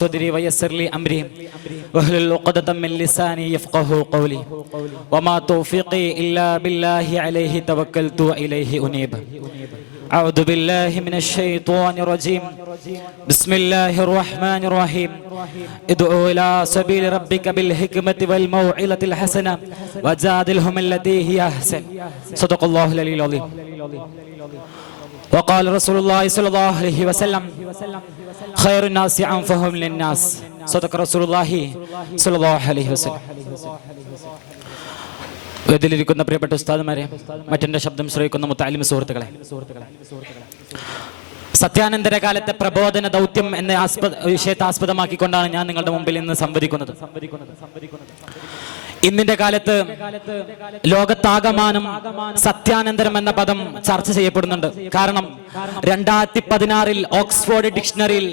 صدري ويسر لي أمري واحلل عقدة من لساني يفقهوا قولي وما توفيقي إلا بالله عليه توكلت وإليه أنيب. أعوذ بالله من الشيطان الرجيم. بسم الله الرحمن الرحيم. ادعو إلى سبيل ربك بالحكمة والموعظة الحسنة وجادلهم التي هي أحسن. صدق الله العلي العظيم. وقال رسول الله صلى الله عليه وسلم خير الناس أنفعهم للناس. صدق رسول الله صلى الله عليه وسلم. വേദിയിലിരിക്കുന്ന പ്രിയപ്പെട്ട ഉസ്താദുമാരെ, മറ്റെന്റെ ശബ്ദം ശ്രവിക്കുന്ന മുത്തഅല്ലിം സുഹൃത്തുക്കളെ, സത്യാനന്തര കാലത്തെ പ്രബോധന ദൗത്യം എന്ന വിഷയത്തെ ആസ്പദമാക്കിക്കൊണ്ടാണ് ഞാൻ നിങ്ങളുടെ മുമ്പിൽ ഇന്ന് സംവദിക്കുന്നത്. ഇന്നിന്റെ കാലത്ത് ലോകത്താകമാനം സത്യാനന്തരം എന്ന പദം ചർച്ച ചെയ്യപ്പെടുന്നുണ്ട്. കാരണം 2016 ഓക്സ്ഫോർഡ് ഡിക്ഷണറിയിൽ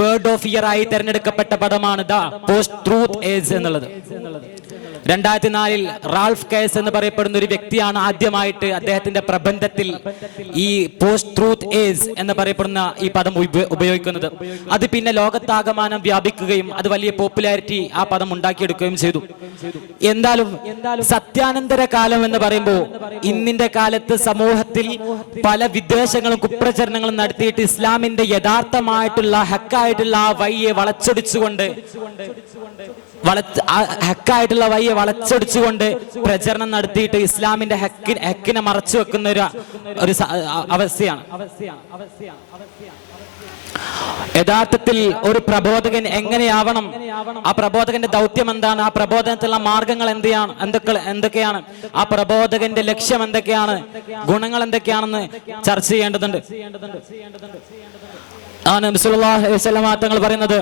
വേർഡ് ഓഫ് ഇയർ ആയി തെരഞ്ഞെടുക്കപ്പെട്ട പദമാണ് ദ പോസ്റ്റ് ട്രൂത്ത് ഏജ് എന്നുള്ളത്. 2004 റാൾഫ് കേസ് എന്ന് പറയപ്പെടുന്ന ഒരു വ്യക്തിയാണ് ആദ്യമായിട്ട് അദ്ദേഹത്തിന്റെ പ്രബന്ധത്തിൽ ഈ പോസ്റ്റ് ട്രൂത്ത് ഏജ് എന്ന് പറയപ്പെടുന്ന ഈ പദം ഉപയോഗിക്കുന്നത്. അത് പിന്നെ ലോകത്താകമാനം വ്യാപിക്കുകയും അത് വലിയ പോപ്പുലാരിറ്റി ആ പദം ഉണ്ടാക്കിയെടുക്കുകയും ചെയ്തു. എന്തായാലും സത്യാനന്തര കാലം എന്ന് പറയുമ്പോൾ ഇന്നിന്റെ കാലത്ത് സമൂഹത്തിൽ പല വിദ്വേഷങ്ങളും കുപ്രചരണങ്ങളും നടത്തിയിട്ട് ഇസ്ലാമിന്റെ യഥാർത്ഥമായിട്ടുള്ള ഹക്കായിട്ടുള്ള ആ വഴിയെ വളച്ചൊടിച്ചുകൊണ്ട് പ്രചരണം നടത്തിയിട്ട് ഇസ്ലാമിന്റെ ഹക്കിനെ മറച്ചു വെക്കുന്ന ഒരു അവസ്ഥയാണ്. യഥാർത്ഥത്തിൽ ഒരു പ്രബോധകൻ എങ്ങനെയാവണം, ആ പ്രബോധകന്റെ ദൗത്യം എന്താണ്, ആ പ്രബോധനത്തിലുള്ള മാർഗങ്ങൾ എന്തൊക്കെയാണ്, ആ പ്രബോധകന്റെ ലക്ഷ്യം എന്തൊക്കെയാണ്, ഗുണങ്ങൾ എന്തൊക്കെയാണെന്ന് ചർച്ച ചെയ്യേണ്ടതുണ്ട്. ആണ് നബി സല്ലല്ലാഹു അലൈഹി വസല്ലം തങ്ങൾ പറയുന്നത്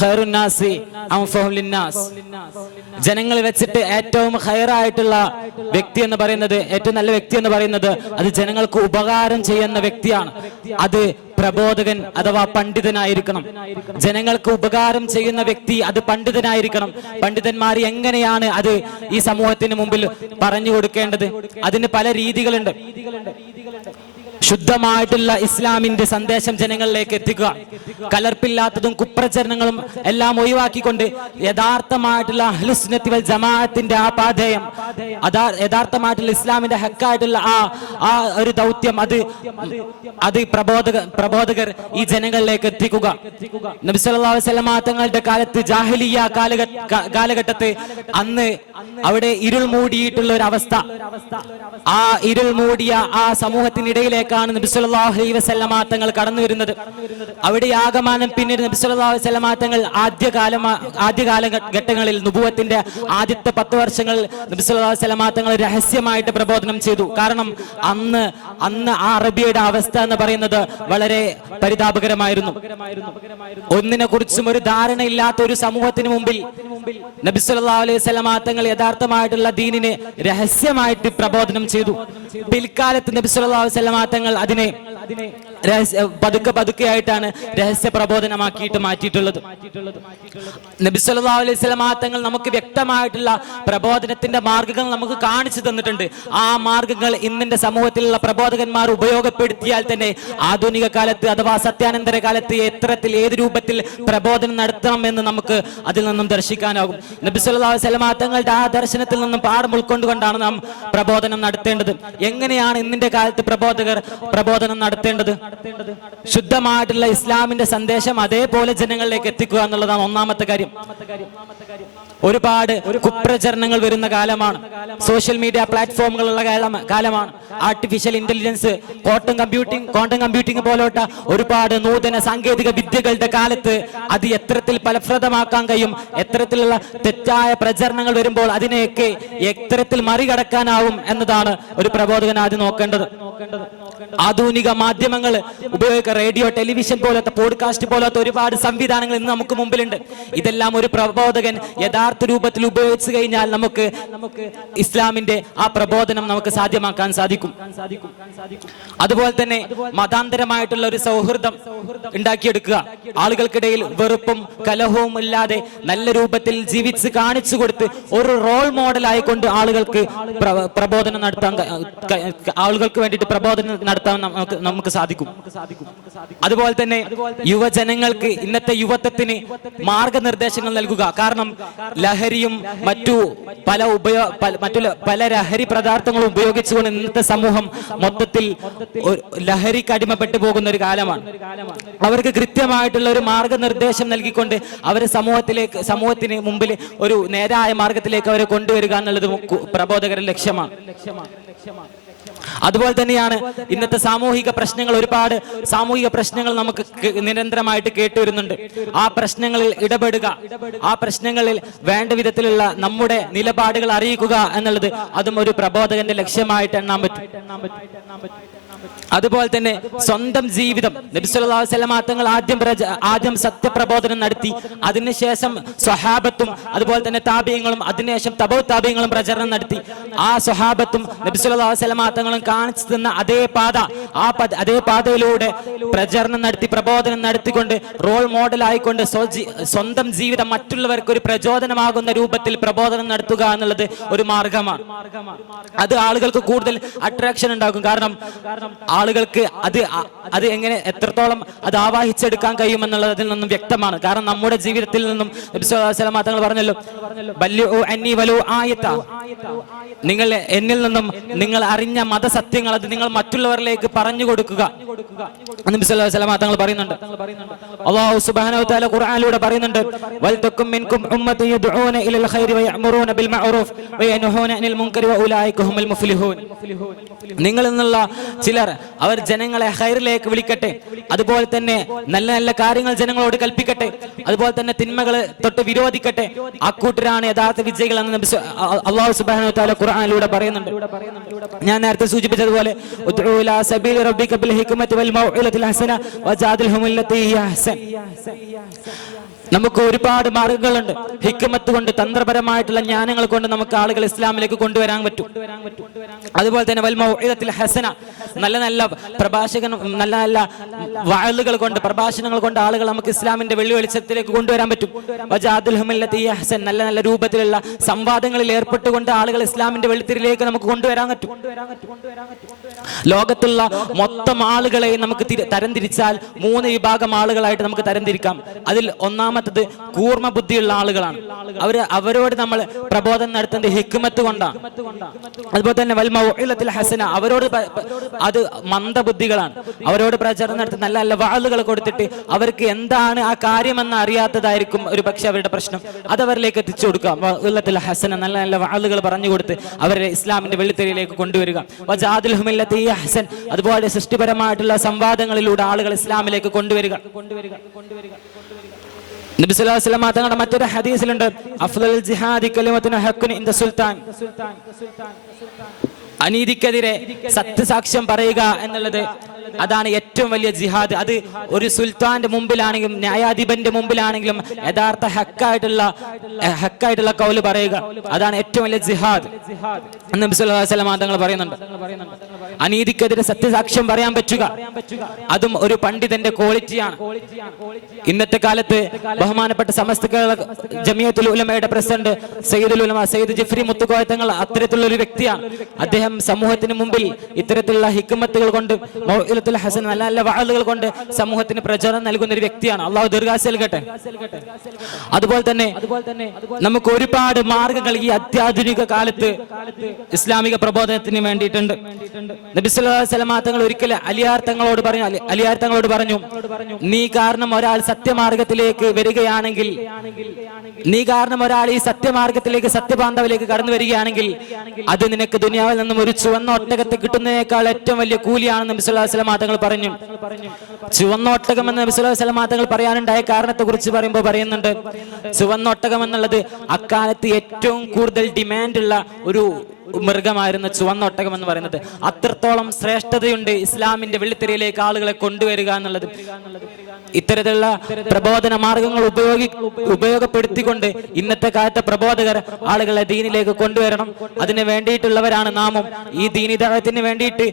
ഖൈറുൻ നാസി അൻഫഉഹും ലിന്നാസ്. ജനങ്ങൾ വെച്ചിട്ട് ഏറ്റവും ഖൈറായിട്ടുള്ള വ്യക്തി എന്ന് പറയുന്നത്, ഏറ്റവും നല്ല വ്യക്തി എന്ന് പറയുന്നത് അത് ജനങ്ങൾക്ക് ഉപകാരം ചെയ്യുന്ന വ്യക്തിയാണ്. അത് പ്രബോധകൻ അഥവാ പണ്ഡിതനായിരിക്കണം. ജനങ്ങൾക്ക് ഉപകാരം ചെയ്യുന്ന വ്യക്തി അത് പണ്ഡിതനായിരിക്കണം. പണ്ഡിതന്മാർ എങ്ങനെയാണ് അത് ഈ സമൂഹത്തിന് മുമ്പിൽ പറഞ്ഞു കൊടുക്കേണ്ടത്? അതിന് പല രീതികളുണ്ട്. ശുദ്ധമായിട്ടുള്ള ഇസ്ലാമിന്റെ സന്ദേശം ജനങ്ങളിലേക്ക് എത്തിക്കുക, കലർപ്പില്ലാത്തതും കുപ്രചരണങ്ങളും എല്ലാം ഒഴിവാക്കിക്കൊണ്ട് യഥാർത്ഥമായിട്ടുള്ള അഹ്ലുസ് സുന്നത്തി വൽ ജമാഅത്തിന്റെ ആ പാഥേയം, യഥാർത്ഥമായിട്ടുള്ള ഇസ്ലാമിന്റെ ഹക്കായിട്ടുള്ള ആ ഒരു ദൗത്യം അത് പ്രബോധകർ ഈ ജനങ്ങളിലേക്ക് എത്തിക്കുക. നബി സല്ലല്ലാഹു അലൈഹി വസല്ലം തങ്ങളുടെ കാലത്ത് ജാഹിലിയ്യ കാലഘട്ടത്ത് അന്ന് അവിടെ ഇരുൾ മൂടിയിട്ടുള്ള ഒരു അവസ്ഥ, ആ ഇരുൾ മൂടിയ ആ സമൂഹത്തിനിടയിലേക്ക് നബി സല്ലല്ലാഹു അലൈഹി വസല്ലം തങ്ങൾ കടന്നു വരുന്നത്. അവിടെ ആഗമനം പിന്നീട് നബി സല്ലല്ലാഹു അലൈഹി വസല്ലം തങ്ങൾ ആദ്യകാലഘട്ടങ്ങളിൽ നുബുവത്തിന്റെ ആദ്യത്തെ 10 വർഷങ്ങൾ നബി സല്ലല്ലാഹു അലൈഹി വസല്ലം തങ്ങൾ രഹസ്യമായിട്ട് പ്രബോധനം ചെയ്തു. കാരണം അന്ന് ആ അറബിയുടെ അവസ്ഥ എന്ന് പറയുന്നത് വളരെ പരിതാപകരമായിരുന്നു. ഒന്നിനെ കുറിച്ചും ഒരു ധാരണയില്ലാത്ത ഒരു സമൂഹത്തിന് മുമ്പിൽ നബി സല്ലല്ലാഹു അലൈഹി വസല്ലം തങ്ങൾ യഥാർത്ഥമായിട്ടുള്ള ദീനിനെ രഹസ്യമായിട്ട് പ്രബോധനം ചെയ്തു. പിൽക്കാലത്ത് നബി സല്ലല്ലാഹു അലൈഹി വസല്ലം തങ്ങൾ അതിനെ പതുക്കെയായിട്ടാണ് രഹസ്യ പ്രബോധനമാക്കിയിട്ട് മാറ്റിയിട്ടുള്ളത്. നബി സല്ലല്ലാഹു അലൈഹി വസല്ലം തങ്ങൾ നമുക്ക് വ്യക്തമായിട്ടുള്ള പ്രബോധനത്തിന്റെ മാർഗങ്ങൾ നമുക്ക് കാണിച്ചു തന്നിട്ടുണ്ട്. ആ മാർഗങ്ങൾ ഇന്നിന്റെ സമൂഹത്തിലുള്ള പ്രബോധകന്മാർ ഉപയോഗപ്പെടുത്തിയാൽ തന്നെ ആധുനിക കാലത്ത് അഥവാ സത്യാനന്തര കാലത്ത് എത്രത്തിൽ ഏത് രൂപത്തിൽ പ്രബോധനം നടത്തണം എന്ന് നമുക്ക് അതിൽ നിന്നും ദർശിക്കാനാകും. നബി സല്ലല്ലാഹു അലൈഹി വസല്ലം തങ്ങളുടെ ആ ദർശനത്തിൽ നിന്നും പാഠം ഉൾക്കൊണ്ടുകൊണ്ടാണ് നാം പ്രബോധനം നടത്തേണ്ടത്. എങ്ങനെയാണ് ഇന്നിന്റെ കാലത്ത് പ്രബോധനം നടത്തേണ്ടത്? ശുദ്ധമായിട്ടുള്ള ഇസ്ലാമിന്റെ സന്ദേശം അതേപോലെ ജനങ്ങളിലേക്ക് എത്തിക്കുക എന്നുള്ളതാണ് ഒന്നാമത്തെ കാര്യം. ഒരുപാട് കുപ്രചരണങ്ങൾ വരുന്ന കാലമാണ്. സോഷ്യൽ മീഡിയ പ്ലാറ്റ്ഫോമുകളുള്ള കാലമാണ്. ആർട്ടിഫിഷ്യൽ ഇന്റലിജൻസ്, ക്വാണ്ടം കമ്പ്യൂട്ടിംഗ് പോലോട്ട ഒരുപാട് നൂതന സാങ്കേതിക വിദ്യകളുടെ കാലത്ത് അത് എത്രത്തിൽ ഫലപ്രദമാക്കാൻ കഴിയും, എത്തരത്തിലുള്ള തെറ്റായ പ്രചരണങ്ങൾ വരുമ്പോൾ അതിനെയൊക്കെ എത്തരത്തിൽ മറികടക്കാനാവും എന്നതാണ് ഒരു പ്രബോധകൻ ആദ്യം നോക്കേണ്ടത്. ആധുനിക മാധ്യമങ്ങൾ ഉപയോഗിക്കുക, റേഡിയോ, ടെലിവിഷൻ പോലത്തെ, പോഡ്കാസ്റ്റ് പോലത്തെ ഒരുപാട് സംവിധാനങ്ങൾ ഇന്ന് നമുക്ക് മുമ്പിലുണ്ട്. ഇതെല്ലാം ഒരു പ്രബോധകൻ യഥാർത്ഥ രൂപത്തിൽ ഉപയോഗിച്ചു കഴിഞ്ഞാൽ നമുക്ക് ഇസ്ലാമിന്റെ ആ പ്രബോധനം നമുക്ക് സാധ്യമാക്കാൻ സാധിക്കും. അതുപോലെ തന്നെ മതാന്തരമായിട്ടുള്ള ഒരു സൗഹൃദം ഉണ്ടാക്കിയെടുക്കുക, ആളുകൾക്കിടയിൽ വെറുപ്പും കലഹവും ഇല്ലാതെ നല്ല രൂപത്തിൽ ജീവിച്ച് കാണിച്ചു കൊടുത്ത് ഒരു റോൾ മോഡൽ ആയിക്കൊണ്ട് ആളുകൾക്ക് പ്രബോധനം നടത്താൻ, ആളുകൾക്ക് വേണ്ടിയിട്ട് പ്രബോധനം നടത്താൻ നമുക്ക് സാധിക്കും. അതുപോലെ തന്നെ യുവജനങ്ങൾക്ക്, ഇന്നത്തെ യുവത്വത്തിന് മാർഗനിർദ്ദേശങ്ങൾ നൽകുക. കാരണം ലഹരിയും മറ്റു പല ലഹരി പദാർത്ഥങ്ങളും ഉപയോഗിച്ചുകൊണ്ട് ഇന്നത്തെ സമൂഹം മൊത്തത്തിൽ ലഹരിക്ക് അടിമപ്പെട്ടു പോകുന്ന ഒരു കാലമാണ്. അവർക്ക് കൃത്യമായിട്ടുള്ള ഒരു മാർഗനിർദ്ദേശം നൽകിക്കൊണ്ട് അവരെ സമൂഹത്തിന് മുമ്പിൽ ഒരു നേരായ മാർഗത്തിലേക്ക് അവരെ കൊണ്ടുവരിക എന്നുള്ളത് പ്രബോധകരുടെ ലക്ഷ്യമാണ്. അതുപോലെ തന്നെയാണ് ഇന്നത്തെ സാമൂഹിക പ്രശ്നങ്ങൾ, ഒരുപാട് സാമൂഹിക പ്രശ്നങ്ങൾ നമുക്ക് നിരന്തരമായിട്ട് കേട്ടുവരുന്നുണ്ട്. ആ പ്രശ്നങ്ങളിൽ ഇടപെടുക, ആ പ്രശ്നങ്ങളിൽ വേണ്ട വിധത്തിലുള്ള നമ്മുടെ നിലപാടുകൾ അറിയിക്കുക എന്നുള്ളത് അതും ഒരു പ്രബോധകന്റെ ലക്ഷ്യമായിട്ട് എണ്ണാൻ പറ്റും. അതുപോലെ തന്നെ സ്വന്തം ജീവിതം, നബി സല്ലല്ലാഹു അലൈഹി വസല്ലം തങ്ങൾ ആദ്യം സത്യപ്രബോധനം നടത്തി, അതിനുശേഷം സ്വഹാബത്തും അതുപോലെ തന്നെ താബിഈങ്ങളും അതിനുശേഷം തബഉ താബിഈങ്ങളും പ്രചരണം നടത്തി. ആ സ്വഹാബത്തും നബി സല്ലല്ലാഹു അലൈഹി വസല്ലം തങ്ങളും കാണിച്ചു തന്ന അതേ പാതയിലൂടെ പ്രചരണം നടത്തി, പ്രബോധനം നടത്തിക്കൊണ്ട് റോൾ മോഡൽ ആയിക്കൊണ്ട് സ്വന്തം ജീവിതം മറ്റുള്ളവർക്ക് ഒരു പ്രചോദനമാകുന്ന രൂപത്തിൽ പ്രബോധനം നടത്തുക എന്നുള്ളത് ഒരു മാർഗമാണ്. അത് ആളുകൾക്ക് കൂടുതൽ അട്രാക്ഷൻ ഉണ്ടാക്കും. കാരണം ആളുകൾക്ക് അത് എങ്ങനെ എത്രത്തോളം അത് ആവാഹിച്ചെടുക്കാൻ കഴിയുമെന്നുള്ളതിൽ നിന്നും വ്യക്തമാണ്. കാരണം നമ്മുടെ ജീവിതത്തിൽ നിന്നും നബി സല്ലല്ലാഹു അലൈഹി വസല്ലം തങ്ങൾ പറഞ്ഞല്ലോ, ബല്ലിഉ അന്നി വലു ആയത, നിങ്ങൾ എന്നിൽ നിന്നും നിങ്ങൾ അറിഞ്ഞ മതസത്യങ്ങൾ അത് നിങ്ങൾ മറ്റുള്ളവരിലേക്ക് പറഞ്ഞു കൊടുക്കുക. നബി സല്ലല്ലാഹു അലൈഹി വസല്ലം തങ്ങൾ പറയുന്നുണ്ട്. അല്ലാഹു സുബ്ഹാനഹു വ തആല ഖുർആനിലൂടെ പറയുന്നുണ്ട്, വൽ തകും മിൻകും ഉമ്മത്തുൻ യദ്ഊന ഇലൽ ഖൈരി വയഅ്മുറൂന ബിൽ മഅറൂഫ് വയൻഹൂന അനിൽ മുൻകരി വഉലൈക ഹുമുൽ മുഫ്ലിഹൂൻ. നിങ്ങൾ എന്നുള്ള ചിലർ അവർ ജനങ്ങളെ ഖൈറിലേക്ക് വിളിക്കട്ടെ, അതുപോലെ തന്നെ നല്ല നല്ല കാര്യങ്ങൾ ജനങ്ങളോട് കൽപ്പിക്കട്ടെ, അതുപോലെ തന്നെ തിന്മകളെ തൊട്ട് വിരോധിക്കട്ടെ. അക്കൂട്ടരാണ് യഥാർത്ഥ വിജയികൾ എന്ന് അല്ലാഹു സുബ്ഹാനഹു വ തആല ഖുർആനിലൂടെ പറയുന്നുണ്ട്. ഞാൻ നേരത്തെ സൂചിപ്പിച്ചതുപോലെ ഉദ്ഉ ഇലാ സബീലി റബ്ബിക ബിൽ ഹിക്മതി വൽ മൗഇലത്തിൽ ഹസന വജാദിൽഹും ലത്തി ഹിയ അഹ്സൻ. നമുക്ക് ഒരുപാട് മാർഗങ്ങളുണ്ട്. ഹിക്മത്ത് കൊണ്ട്, തന്ത്രപരമായിട്ടുള്ള ജ്ഞാനങ്ങൾ കൊണ്ട് നമുക്ക് ആളുകൾ ഇസ്ലാമിലേക്ക് കൊണ്ടുവരാൻ പറ്റും. അതുപോലെ തന്നെ വൽ മൗഇദത്തുൽ ഹസന, നല്ല നല്ല നല്ല നല്ല വഅലുകൾ കൊണ്ട്, പ്രഭാഷണങ്ങൾ കൊണ്ട് ആളുകൾ നമുക്ക് ഇസ്ലാമിന്റെ വെള്ളി വെളിച്ചത്തിലേക്ക് കൊണ്ടുവരാൻ പറ്റും. വജാദിൽഹും ലത്തി ഹിയ അഹ്സൻ, നല്ല നല്ല രൂപത്തിലുള്ള സംവാദങ്ങളിൽ ഏർപ്പെട്ടുകൊണ്ട് ആളുകൾ ഇസ്ലാമിന്റെ വെളിത്തിരിലേക്ക് നമുക്ക് കൊണ്ടുവരാൻ പറ്റും. ലോകത്തുള്ള മൊത്തം ആളുകളെ നമുക്ക് തരംതിരിച്ചാൽ 3 വിഭാഗം ആളുകളായിട്ട് നമുക്ക് തരംതിരിക്കാം. അതിൽ ഒന്നാമത്തത് കൂർമ്മ ബുദ്ധിയുള്ള ആളുകളാണ്. അവരോട് നമ്മൾ പ്രബോധനം നടത്തുന്നത് ഹിക്മത്ത് കൊണ്ടാണ്. അതുപോലെ തന്നെ വൽ മൗഇലത്തുൽ ഹസന, അവരോട് അത് മന്ദബുദ്ധികളാണ്. അവരോട് പ്രചരണം നടത്തി നല്ല നല്ല വഅലുകൾ കൊടുത്തിട്ട് അവർക്ക് എന്താണ് ആ കാര്യമെന്ന് അറിയാത്തതായിരിക്കും ഒരു പക്ഷെ അവരുടെ പ്രശ്നം. അത് അവരിലേക്ക് എത്തിച്ചു കൊടുക്കുക. മൗഇലത്തുൽ ഹസന, നല്ല നല്ല വഅലുകൾ പറഞ്ഞു കൊടുത്ത് അവരെ ഇസ്ലാമിന്റെ വെള്ളിത്തിരയിലേക്ക് കൊണ്ടുവരിക. വജാദിൽഹും ലത്തി ഹിയ അഹ്സൻ, അതുപോലെ സൃഷ്ടിപരമായിട്ടുള്ള സംവാദങ്ങളിലൂടെ ആളുകൾ ഇസ്ലാമിലേക്ക് കൊണ്ടുവരിക. നബി സല്ലല്ലാഹു അലൈഹി വസല്ലം തങ്ങളുടെ മറ്റൊരു ഹദീസിലുണ്ട്, അഫ്ളൽ ജിഹാദി കലിമത്തുൻ ഹഖ്കുൻ ഇൻദ സുൽത്താൻ, അനീതിക്കെതിരെ സത്യസാക്ഷ്യം പറയുക എന്നുള്ളത് അതാണ് ഏറ്റവും വലിയ ജിഹാദ്. അത് ഒരു സുൽത്താന്റെ മുമ്പിലാണെങ്കിലും ന്യായാധിപന്റെ മുമ്പിലാണെങ്കിലും യഥാർത്ഥ ഹക്കായിട്ടുള്ള കൗല് പറയുക, അതാണ് ഏറ്റവും വലിയ ജിഹാദ്. നബി സല്ലല്ലാഹു അലൈഹി വസല്ലം തങ്ങൾ പറയുന്നുണ്ട്, അനീതിക്കെതിരെ സത്യസാക്ഷ്യം പറയാൻ പറ്റുക അതും ഒരു പണ്ഡിതന്റെ ക്വാളിറ്റിയാണ്. ഇന്നത്തെ കാലത്ത് ബഹുമാനപ്പെട്ട സമസ്ത കേരള ജമിയത്തുൽ ഉലമയുടെ പ്രസിഡന്റ് സയ്യിദുൽ ഉലമ സയ്യിദ് ജിഫ്രി മുത്തുക്കോയ തങ്ങൾ അത്തരത്തിലുള്ള ഒരു വ്യക്തിയാണ്. അദ്ദേഹം സമൂഹത്തിന് മുമ്പിൽ ഇത്തരത്തിലുള്ള ഹിക്മത്തുകൾ കൊണ്ട്, മൗഇലത്തുൽ ഹസൻ, നല്ല നല്ല വഅലുകൾ കൊണ്ട് സമൂഹത്തിന് പ്രചോദനം നൽകുന്ന ഒരു വ്യക്തിയാണ്. അള്ളാഹു ദീർഘായുസ്സ് നൽകട്ടെ. അതുപോലെ തന്നെ നമുക്ക് ഒരുപാട് മാർഗങ്ങൾ ഈ അത്യാധുനിക കാലത്ത് ഇസ്ലാമിക പ്രബോധനത്തിന് വേണ്ടിയിട്ടുണ്ട്. നബി സല്ലല്ലാഹു അലൈഹി വസല്ലം തങ്ങൾ ഒരിക്കൽ അലിയാർ തങ്ങളോട് പറഞ്ഞു, നീ കാരണം ഒരാൾ സത്യമാർഗത്തിലേക്ക് വരികയാണെങ്കിൽ, നീ കാരണം ഒരാൾ ഈ സത്യമാർഗത്തിലേക്ക്, സത്യപാന്തവിലേക്ക് കടന്നു വരികയാണെങ്കിൽ അത് നിനക്ക് ദുനിയാവിൽ നിന്നും ഒരു ചുവന്ന ഒട്ടകത്തെ കിട്ടുന്നതിനേക്കാൾ ഏറ്റവും വലിയ കൂലിയാണെന്ന് നബി സല്ലല്ലാഹു അലൈഹി വസല്ലം തങ്ങൾ പറഞ്ഞു. ചുവന്ന ഒട്ടകം എന്ന് നബി സല്ലല്ലാഹു അലൈഹി വസല്ലം തങ്ങൾ പറയാനുണ്ടായ കാരണത്തെ കുറിച്ച് പറയുമ്പോൾ പറയുന്നുണ്ട്, ചുവന്ന ഒട്ടകം എന്നുള്ളത് അക്കാലത്ത് ഏറ്റവും കൂടുതൽ ഡിമാൻഡുള്ള ഒരു മൃഗമായിരുന്നു ചുവന്ന ഒട്ടകം എന്ന് പറയുന്നത്. അത്രത്തോളം ശ്രേഷ്ഠതയുണ്ട് ഇസ്ലാമിന്റെ വെള്ളിത്തിരയിലേക്ക് ആളുകളെ കൊണ്ടുവരിക എന്നുള്ളത്. ഇത്തരത്തിലുള്ള പ്രബോധന മാർഗങ്ങൾ ഉപയോഗപ്പെടുത്തിക്കൊണ്ട് ഇന്നത്തെ കാലത്തെ പ്രബോധകർ ആളുകളെ ദീനിലേക്ക് കൊണ്ടുവരണം. അതിന് വേണ്ടിയിട്ടുള്ളവരാണ് നാമും. ഈ ദീനി ദഅവത്തിന് വേണ്ടിയിട്ട്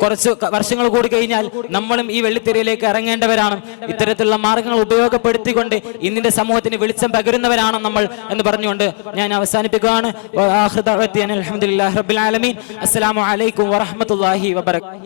കുറച്ച് വർഷങ്ങൾ കൂടി കഴിഞ്ഞാൽ നമ്മളും ഈ വെള്ളിത്തിരയിലേക്ക് ഇറങ്ങേണ്ടവരാണ്. ഇത്തരത്തിലുള്ള മാർഗങ്ങൾ ഉപയോഗപ്പെടുത്തിക്കൊണ്ട് ഇന്നിന്റെ സമൂഹത്തിന് വെളിച്ചം പകരുന്നവരാണ് നമ്മൾ എന്ന് പറഞ്ഞുകൊണ്ട് ഞാൻ അവസാനിപ്പിക്കുകയാണ്. അൽഹംദുലില്ലാഹി റബ്ബിൽ ആലമീൻ. അസ്സലാമു അലൈക്കും വറഹ്മത്തുള്ളാഹി വബറകാതുഹു.